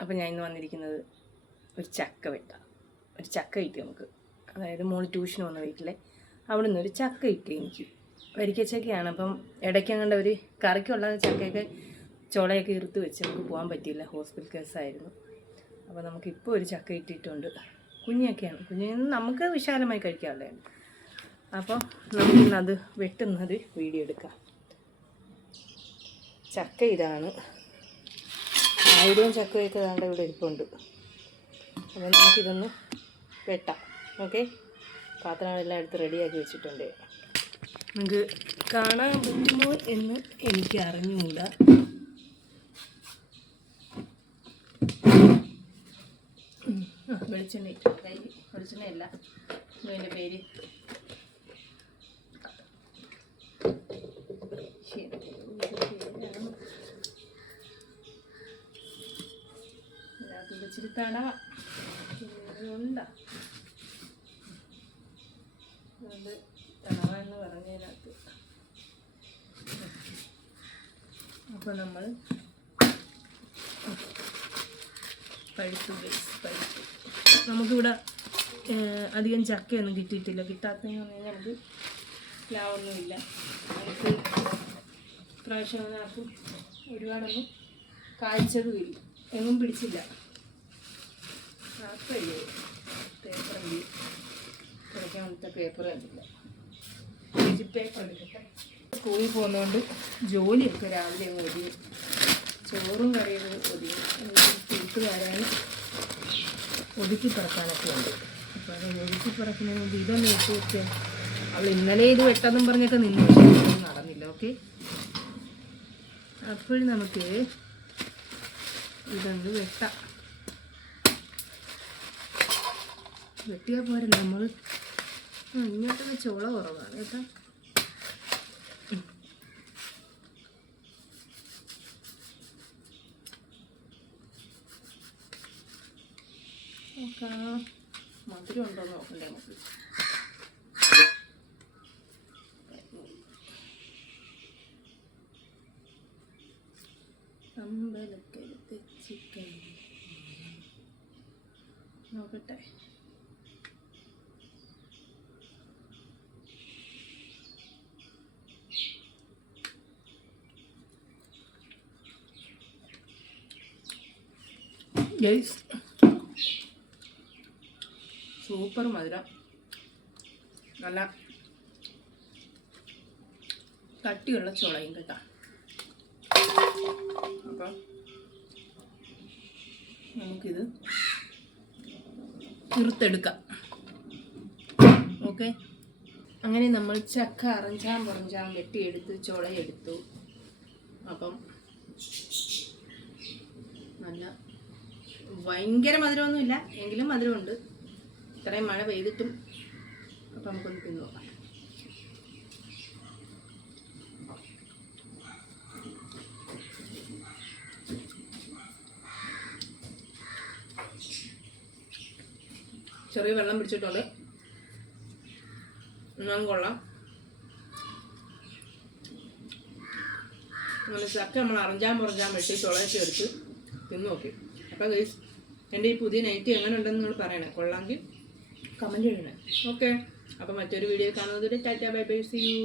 അപ്പം ഞാൻ ഇന്ന് വന്നിരിക്കുന്നത് ഒരു ചക്ക കിട്ടി നമുക്ക്. അതായത് മോള് ട്യൂഷന് വന്ന വീട്ടിലെ അവിടെ നിന്ന് ഒരു ചക്ക കിട്ടി എനിക്ക്. വരിക്കച്ചക്കയാണ്. അപ്പം ഇടയ്ക്കങ്ങണ്ട ഒരു കറിക്കുള്ള ചക്കയൊക്കെ ചുളയൊക്കെ ഇറുത്ത് വെച്ച് നമുക്ക് പോകാൻ പറ്റിയില്ല, ഹോസ്പിറ്റൽ കേസായിരുന്നു. അപ്പോൾ നമുക്കിപ്പോൾ ഒരു ചക്ക കിട്ടിയിട്ടുണ്ട്. കുഞ്ഞൊക്കെയാണ്, കുഞ്ഞിന് നമുക്ക് വിശാലമായി കഴിക്കാറുള്ളതാണ്. അപ്പോൾ നമുക്കിന്നത് വെട്ടുന്നത് വീഡിയോ എടുക്കാം. ചക്ക ഇതാണ്. 1000 ചക്കയൊക്കെ ദാണ്ട ഇവിടെ ഇരിപ്പുണ്ട്. അപ്പോൾ നമുക്കിതൊന്ന് വെട്ടാം. ഓക്കെ, പാത്രങ്ങളെല്ലാം എടുത്ത് റെഡിയാക്കി വെച്ചിട്ടുണ്ട്. നമുക്ക് കാണാൻ പറ്റുമോ എന്ന് എനിക്ക് അറിഞ്ഞുകൂടാ. വെളിച്ചെണ്ണ ഇട്ടു. വെളിച്ചെണ്ണയല്ല, ഇതിൻ്റെ പേര് ഇച്ചിരി തടവ ഉണ്ടാ. അതുകൊണ്ട് തടവ എന്ന് പറഞ്ഞതിനകത്ത് അപ്പോൾ നമ്മൾ പഴുത്തു. നമുക്കിവിടെ അധികം ചക്കയൊന്നും കിട്ടിയിട്ടില്ല. കിട്ടാത്തതെന്ന് പറഞ്ഞു കഴിഞ്ഞാൽ നമുക്ക് ലാവൊന്നുമില്ല. നമുക്ക് പ്രാവശ്യം ആർക്കും ഒരുപാടൊന്നും കായ്ച്ചതുമില്ല, എങ്ങും പിടിച്ചില്ല. പേപ്പറില്ലേ, പേപ്പറില്ല, കുറയ്ക്കാൻ വേണ്ടിയിട്ട് പേപ്പർ കണ്ടില്ല. പേപ്പർ എടുക്കട്ടെ. സ്കൂളിൽ പോകുന്നതുകൊണ്ട് ജോലിയൊക്കെ രാവിലെ അങ്ങ് ഒതുങ്ങി, ചോറും കറിയൊക്കെ ഒതുങ്ങി. കൂട്ടുകാരാണ് ഒതുക്കി പറക്കാനൊക്കെ ഉണ്ട്. അപ്പോൾ അത് ഒതുക്കി പറക്കുന്നതിന് വേണ്ടി ഇതൊന്ന് വെച്ച് വെച്ച് അവൾ ഇന്നലെ ഇത് വെട്ടെന്നും പറഞ്ഞൊക്കെ നിന്ന് നടന്നില്ല. ഓക്കെ, അപ്പോൾ നമുക്ക് ഇതൊന്ന് വെട്ടാം. വെട്ടിയാൽ പോരല്ല, നമ്മൾ ഇങ്ങോട്ടൊക്കെ ചോള കുറവാണ് കേട്ടോ. നോക്കാം, മധുരം ഉണ്ടോ എന്ന് നോക്കണ്ടേ നമുക്ക്. അമ്പലക്കരുത്ത് ചിക്കൻ നോക്കട്ടെ. ഗൈസ്, സൂപ്പർ മധുരം, നല്ല കട്ടിയുള്ള ചുളയും കേട്ടോ. അപ്പം നമുക്കിത് ഇറുത്തെടുക്കാം. ഓക്കെ, അങ്ങനെ നമ്മൾ ചക്ക അറഞ്ചാം വെട്ടിയെടുത്ത് ചുളയെടുത്തു. അപ്പം നല്ല ഭയങ്കര മധുരമൊന്നുമില്ല, എങ്കിലും മധുരമുണ്ട്. ഇത്രയും മഴ പെയ്തിട്ടും. അപ്പം നമുക്കൊന്ന് തിന്നു നോക്കാം. ചെറിയ വെള്ളം പിടിച്ചിട്ടുണ്ട്, ഒന്നും കൊള്ളാം. അങ്ങനെ ചക്ക നമ്മൾ അറഞ്ചാൻ വെട്ടി തുളയൊക്കെ എടുത്ത് തിന്നു നോക്കി. അപ്പോൾ എൻ്റെ ഈ പുതിയ നൈറ്റി എങ്ങനെ ഉണ്ടെന്ന് നിങ്ങൾ പറയണേ. കൊള്ളാമെങ്കിൽ കമൻറ്റ് ചെയ്യണേ. ഓക്കെ, അപ്പോൾ മറ്റൊരു വീഡിയോ കാണുന്നത് ta ta bye bye, see U.